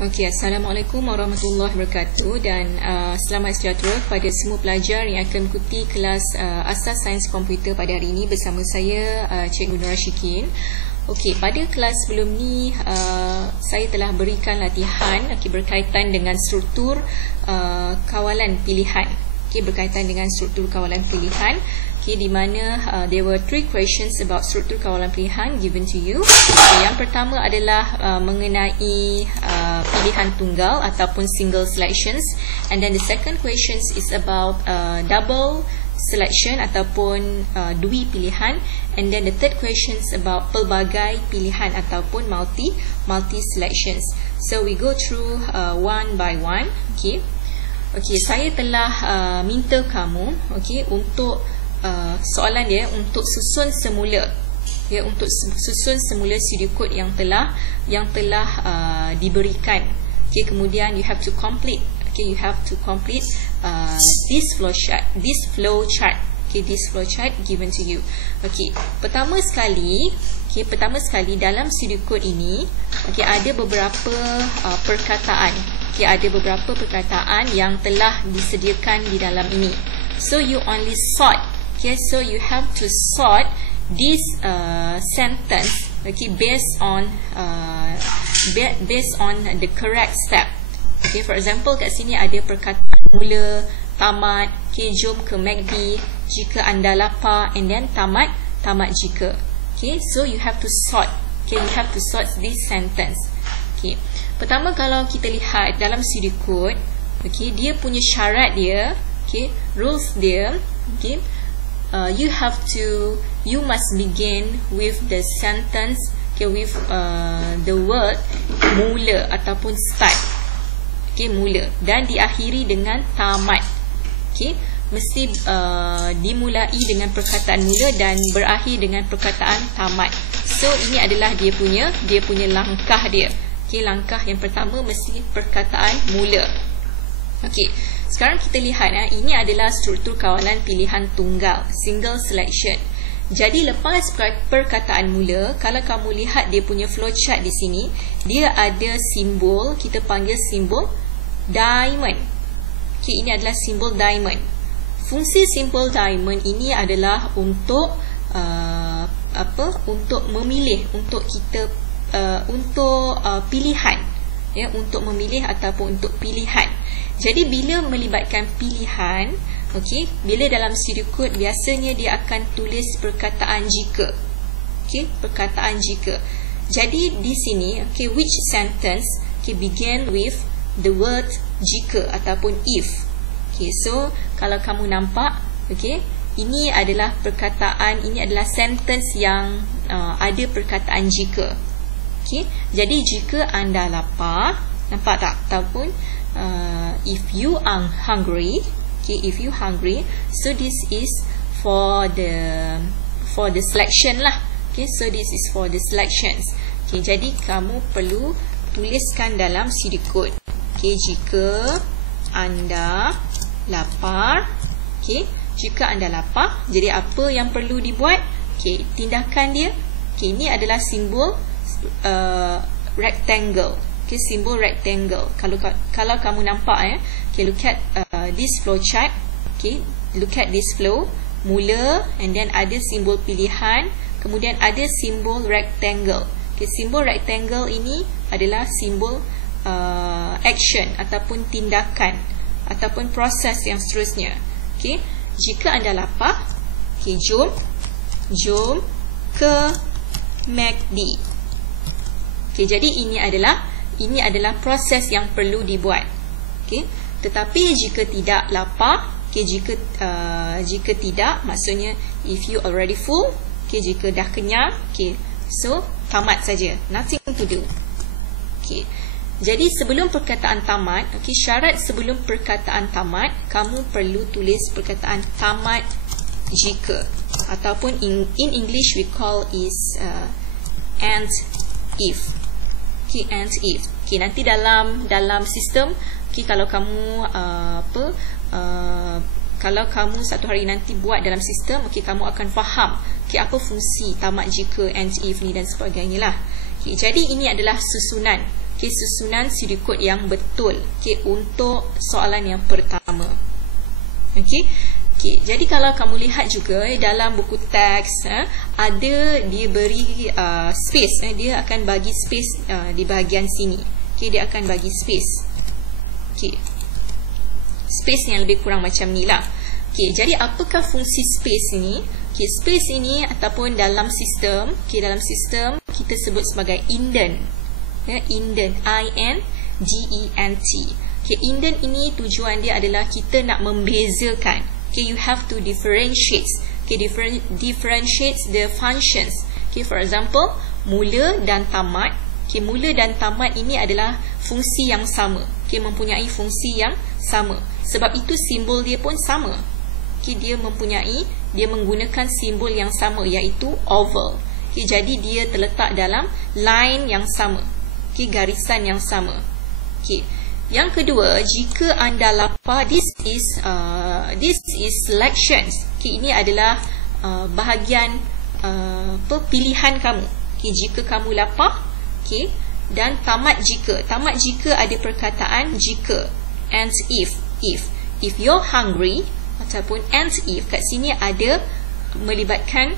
Okey, Assalamualaikum warahmatullahi wabarakatuh dan selamat sejahtera kepada semua pelajar yang akan mengikuti kelas Asas Sains Komputer pada hari ini bersama saya Cikgu Nura Syikin. Okey, pada kelas sebelum ni saya telah berikan latihan berkaitan dengan struktur kawalan pilihan. Okey, berkaitan dengan struktur kawalan pilihan. Okay, di mana there were 3 questions about struktur kawalan pilihan given to you. Okay, yang pertama adalah mengenai pilihan tunggal ataupun single selections, and then the second questions is about double selection ataupun dui pilihan, and then the third questions about pelbagai pilihan ataupun multi selections. So we go through one by one. Okay, saya telah minta kamu untuk soalan dia untuk susun semula untuk susun semula studio code yang telah diberikan. Kemudian you have to complete this flow chart given to you. Pertama sekali dalam studio code ini ada beberapa perkataan. Ada beberapa perkataan yang telah disediakan di dalam ini. So you only sort. So you have to sort this sentence based on the correct step. For example, kat sini ada perkataan mula, tamat, jom ke MACD, jika anda lapar, and then tamat jika. So you have to sort. You have to sort this sentence. Pertama, kalau kita lihat dalam studio code, dia punya syarat dia, rules dia, you must begin with the sentence with the word mula ataupun start. Mula, dan diakhiri dengan tamat. Mesti dimulai dengan perkataan mula dan berakhir dengan perkataan tamat. So ini adalah dia punya langkah dia. Langkah yang pertama mesti perkataan mula. Sekarang kita lihat ini adalah struktur kawalan pilihan tunggal, single selection. Jadi lepas perkataan mula, kalau kamu lihat dia punya flowchart di sini, dia ada simbol, kita panggil simbol diamond. Ini adalah simbol diamond. Fungsi simbol diamond ini adalah untuk untuk memilih, untuk kita pilihan, untuk memilih ataupun untuk pilihan. Jadi bila melibatkan pilihan, bila dalam studio code biasanya dia akan tulis perkataan jika. Perkataan jika. Jadi di sini, which sentence begin with the word jika ataupun if. So kalau kamu nampak, ini adalah perkataan, ini adalah sentence yang ada perkataan jika. Jadi jika anda lapar, nampak tak? Ataupun if you are hungry, if you hungry, so this is for the selection lah. So this is for the selections. Jadi kamu perlu tuliskan dalam studio code. Jika anda lapar, jika anda lapar, jadi apa yang perlu dibuat? Tindakan dia. Ini adalah simbol rectangle. Simbol rectangle. Kalau kamu nampak look at this flow chart. Look at this flow. Mula, and then ada simbol pilihan, kemudian ada simbol rectangle. Simbol rectangle ini adalah simbol action ataupun tindakan ataupun proses yang seterusnya. Jika anda lapar, jom ke MACD. Jadi ini adalah proses yang perlu dibuat. Tetapi jika tidak lapar, jika tidak, maksudnya if you already full, jika dah kenyang, so tamat saja, nothing to do. Jadi sebelum perkataan tamat, syarat sebelum perkataan tamat, kamu perlu tulis perkataan tamat jika, ataupun in English we call is and if. And if. Nanti dalam sistem, kalau kamu kalau kamu satu hari nanti buat dalam sistem, kamu akan faham apa fungsi tamat jika, and if ni dan sebagainya lah. Jadi ini adalah susunan. Okay, susunan sirikut yang betul. Okay, untuk soalan yang pertama. Okay. Okay, jadi kalau kamu lihat juga dalam buku teks ada dia beri space, dia akan bagi space di bahagian sini. Okay, dia akan bagi space. Okay, space yang lebih kurang macam ni lah. Okay, jadi apakah fungsi space ini? Okay, space ini ataupun dalam sistem, okay, dalam sistem kita sebut sebagai indent. Indent, I-N-D-E-N-T. Okay, indent ini tujuan dia adalah kita nak membezakan. Okay, you have to differentiate. Okay, differentiate the functions. Okay, for example, mula dan tamat. Okay, mula dan tamat ini adalah fungsi yang sama. Okay, mempunyai fungsi yang sama. Sebab itu simbol dia pun sama. Okay, dia menggunakan simbol yang sama, iaitu oval. Okay, jadi dia terletak dalam line yang sama. Okay, garisan yang sama. Okay. Yang kedua, jika anda lapar, this is selections. Okay, ini adalah bahagian pilihan kamu. Okay, jika kamu lapar, okay, dan tamat jika. Tamat jika ada perkataan jika and if. If you're hungry ataupun and if, kat sini ada melibatkan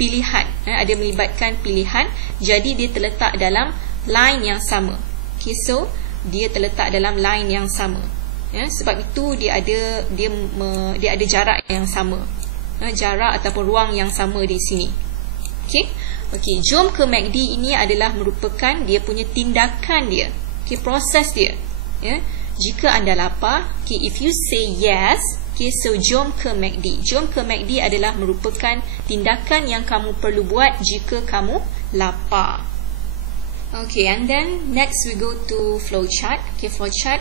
pilihan. Ada melibatkan pilihan. Jadi dia terletak dalam line yang sama. Okay, so dia terletak dalam line yang sama. Sebab itu dia ada jarak yang sama. Jarak ataupun ruang yang sama di sini. Okey. Okey, jom ke MACD ini adalah merupakan dia punya tindakan dia. Okey, proses dia. Jika anda lapar, okay, if you say yes, okay, so jom ke MACD. Jom ke MACD adalah merupakan tindakan yang kamu perlu buat jika kamu lapar. Okay, and then next we go to flowchart. Okay, flowchart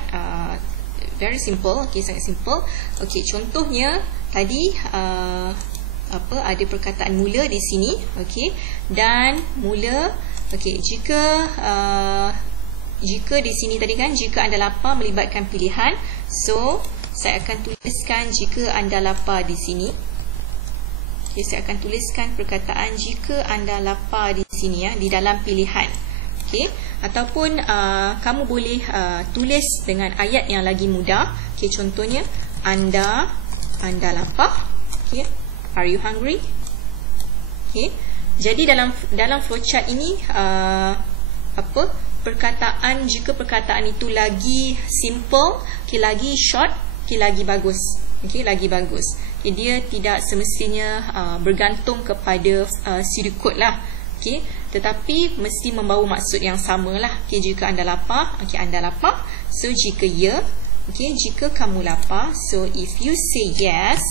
very simple. Okay, sangat simple. Okay, contohnya tadi ada perkataan mula di sini. Okay, dan mula. Okay, jika di sini tadi kan, jika anda lapar melibatkan pilihan. So saya akan tuliskan jika anda lapar di sini. Okay, saya akan tuliskan perkataan jika anda lapar di sini di dalam pilihan. Okay. Ataupun kamu boleh tulis dengan ayat yang lagi mudah. Okay, contohnya anda lapar. Okay. Are you hungry? Okay. Jadi dalam flowchart ini perkataan, jika perkataan itu lagi simple, okay, lagi short, okay, lagi bagus. Okay, lagi bagus. Okay, dia tidak semestinya bergantung kepada sirikut lah. Okay, tetapi mesti membawa maksud yang sama lah. Okay, jika anda lapar, okay, anda lapar. So jika ya, okay, jika kamu lapar. So if you say yes,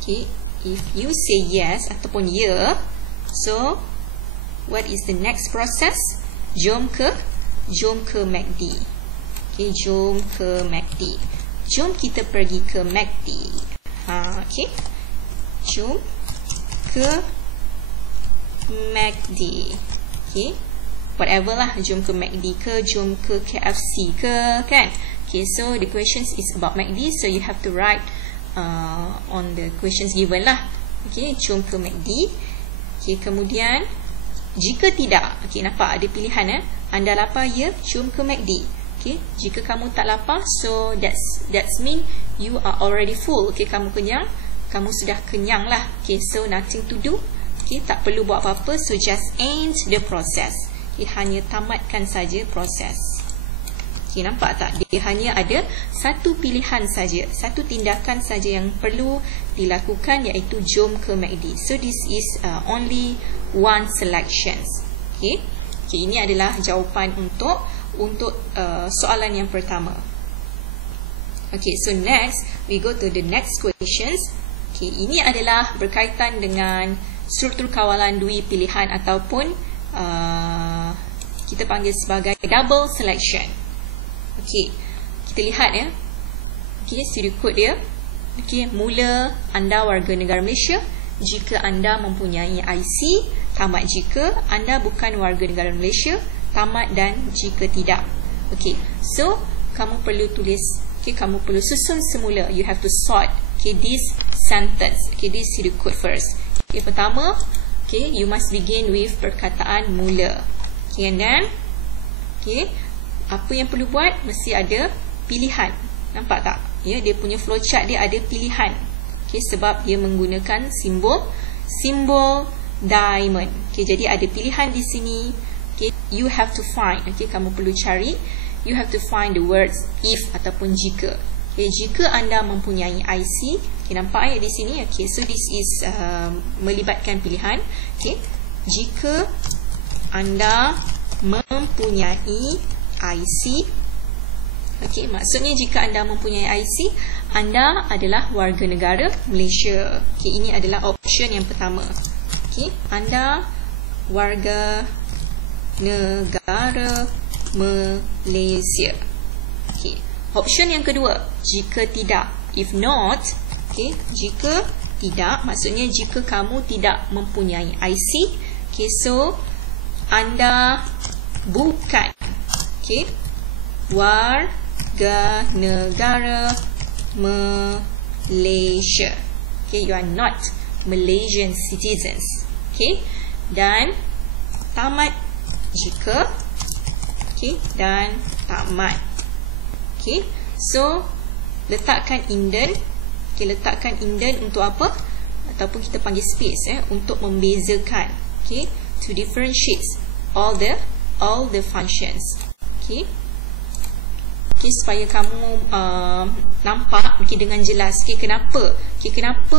okay, if you say yes ataupun ya, so what is the next process? Jom ke MACD. Okay, jom ke MACD. Jom kita pergi ke MACD. Okay. Jom ke MACD. Okay, whatever lah, jom ke MACD ke, jom ke KFC ke, kan? Okay, so the questions is about MACD, so you have to write on the questions given lah. Okay, jom ke MACD. Okay, kemudian jika tidak, okay, nampak ada pilihan anda lapar, ya, jom ke MACD. Okay, jika kamu tak lapar, so that's mean you are already full. Okay, kamu kenyang. Kamu sudah kenyang lah. Okay, so nothing to do. Okay, tak perlu buat apa-apa. So just end the process. Okay, hanya tamatkan saja proses. Okay, nampak tak? Dia hanya ada satu pilihan saja, satu tindakan saja yang perlu dilakukan, iaitu jom ke MACD. So this is only one selections. Okay, okay, ini adalah jawapan untuk soalan yang pertama. Okay, so next we go to the next questions. Okay, ini adalah berkaitan dengan struktur kawalan dui pilihan ataupun kita panggil sebagai double selection. Okay, kita lihat ya. Okay, sirikut dia. Okay, mula anda warga negara Malaysia jika anda mempunyai IC, tamat jika anda bukan warga negara Malaysia, tamat dan jika tidak. Okay, so kamu perlu tulis. Okay, kamu perlu susun semula. You have to sort. Okay, this sentence. Okay, this sirikut first. Okay, pertama, Okay, you must begin with perkataan mula. Okay, and then apa yang perlu buat? Mesti ada pilihan. Nampak tak? Ya, dia punya flowchart dia ada pilihan. Okay, sebab dia menggunakan simbol diamond. Okay, jadi ada pilihan di sini. Okay, you have to find. Okay, kamu perlu cari. You have to find the words if ataupun jika. Okay, jika anda mempunyai IC. Okay, nampak ayat di sini. Okay, so this is melibatkan pilihan. Okay, jika anda mempunyai IC. Okay, maksudnya jika anda mempunyai IC, anda adalah warga negara Malaysia. Okay, ini adalah option yang pertama. Okay, anda warga negara Malaysia. Okay, option yang kedua, jika tidak, if not. Okay, jika tidak, maksudnya jika kamu tidak mempunyai IC. Okay, so anda bukan warga negara Malaysia. Okay, you are not Malaysian citizens. Okay, dan tamat jika. Okay, dan tamat. Okay, so letakkan indent. Okay, letakkan indent untuk apa? Ataupun kita panggil space untuk membezakan. Okay, to differentiate all the functions. Okay, supaya kamu nampak dengan jelas kenapa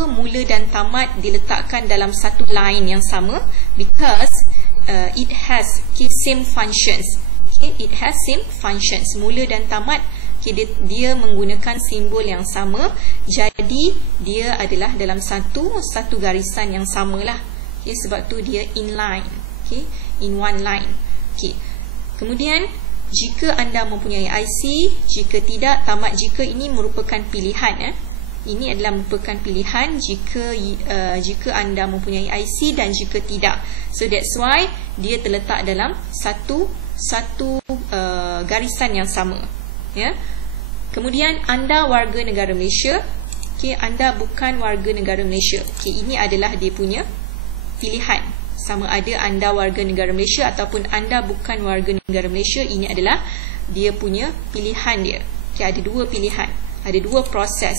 mula dan tamat diletakkan dalam satu line yang sama, because it has same functions. It has same functions. Mula dan tamat dia menggunakan simbol yang sama, jadi dia adalah dalam satu garisan yang samalah. Sebab tu dia inline. In one line. Kemudian jika anda mempunyai IC, jika tidak, tamat jika ini merupakan pilihan. Ini adalah merupakan pilihan jika anda mempunyai IC dan jika tidak. So that's why dia terletak dalam satu garisan yang sama. Ya. Kemudian anda warga negara Malaysia. Anda bukan warga negara Malaysia. Ini adalah dia punya pilihan. Sama ada anda warga negara Malaysia ataupun anda bukan warga negara Malaysia. Ini adalah dia punya pilihan dia. Ada dua pilihan, ada dua proses,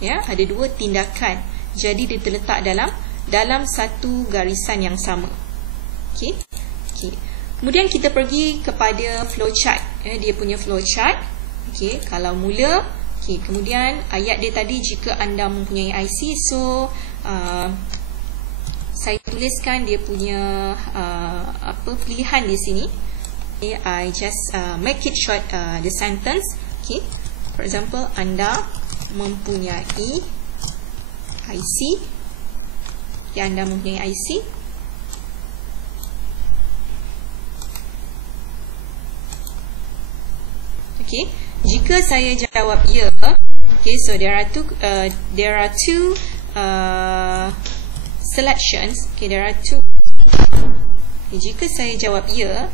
ada dua tindakan. Jadi dia terletak dalam satu garisan yang sama. Kemudian kita pergi kepada flowchart. Dia punya flowchart. Kalau mula, kemudian ayat dia tadi, jika anda mempunyai IC. So saya tuliskan dia punya pilihan di sini. I just make it short the sentence. For example, anda mempunyai IC. Anda mempunyai IC. Jika saya jawab ya, so there are two selections. There are two. Jika saya jawab ya,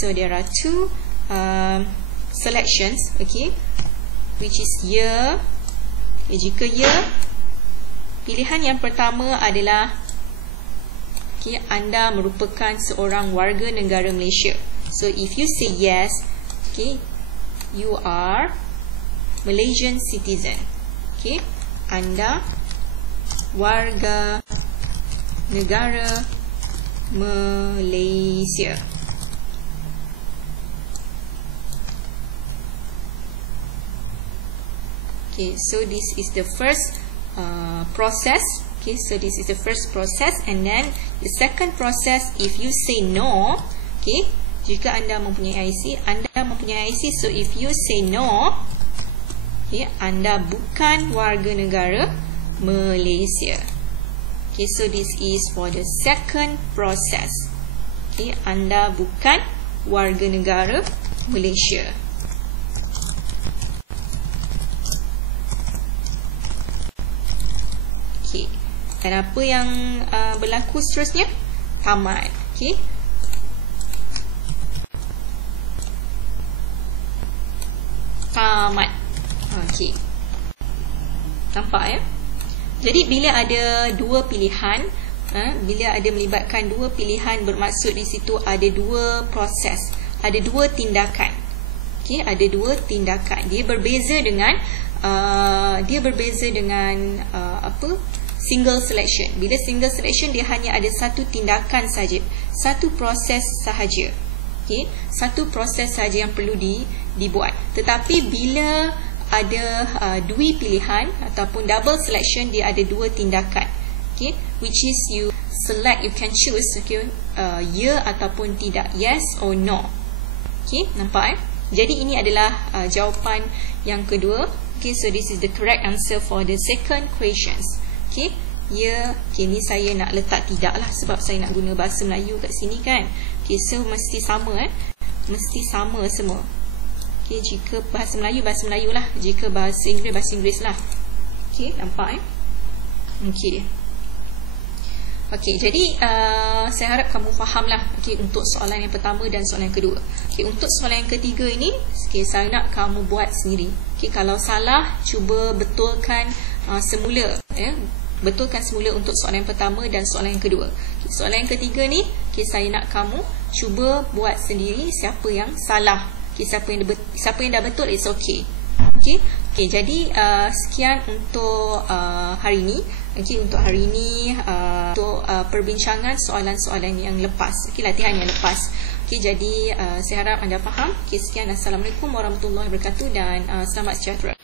so there are two selections. Which is ya. Jika ya, pilihan yang pertama adalah anda merupakan seorang warga negara Malaysia. So if you say yes, you are Malaysian citizen. Anda warga negara Malaysia. So this is the first process. So this is the first process, and then the second process, if you say no, jika anda mempunyai IC, so if you say no, anda bukan warga negara Malaysia. So this is for the second process. Anda bukan warga negara Malaysia. Dan apa yang berlaku seterusnya? Tamat. Tamat. Nampak ya? Jadi bila ada dua pilihan, bila ada melibatkan dua pilihan, bermaksud di situ ada dua proses, ada dua tindakan. Okey, ada dua tindakan. Dia berbeza dengan single selection. Bila single selection, dia hanya ada satu tindakan saja, satu proses sahaja. Okey, satu proses saja yang perlu dibuat. Tetapi bila ada dua pilihan ataupun double selection, dia ada dua tindakan. Okay, which is you select, you can choose, okay, ya ataupun tidak, yes or no. Okay, nampak Jadi ini adalah jawapan yang kedua. Okay, so this is the correct answer for the second questions. Okay, ya, okay, ni saya nak letak tidak lah sebab saya nak guna bahasa Melayu kat sini kan. Okay, so mesti sama mesti sama semua. Okay, jika bahasa Melayu lah, jika bahasa Inggeris lah. Okay, nampak Okay. Okey, jadi saya harap kamu fahamlah untuk soalan yang pertama dan soalan yang kedua. Okey, untuk soalan yang ketiga ini, saya nak kamu buat sendiri. Okey, kalau salah, cuba betulkan semula, betulkan semula untuk soalan yang pertama dan soalan yang kedua. Okay, soalan yang ketiga ni, saya nak kamu cuba buat sendiri siapa yang salah. Okay, siapa yang dah betul, it's okay. Okey, jadi sekian untuk hari ini. Okey, untuk hari ini untuk perbincangan soalan-soalan yang lepas. Okey, latihan yang lepas. Okey, jadi saya harap anda faham. Okey, sekian. Assalamualaikum warahmatullahi wabarakatuh dan selamat sejahtera.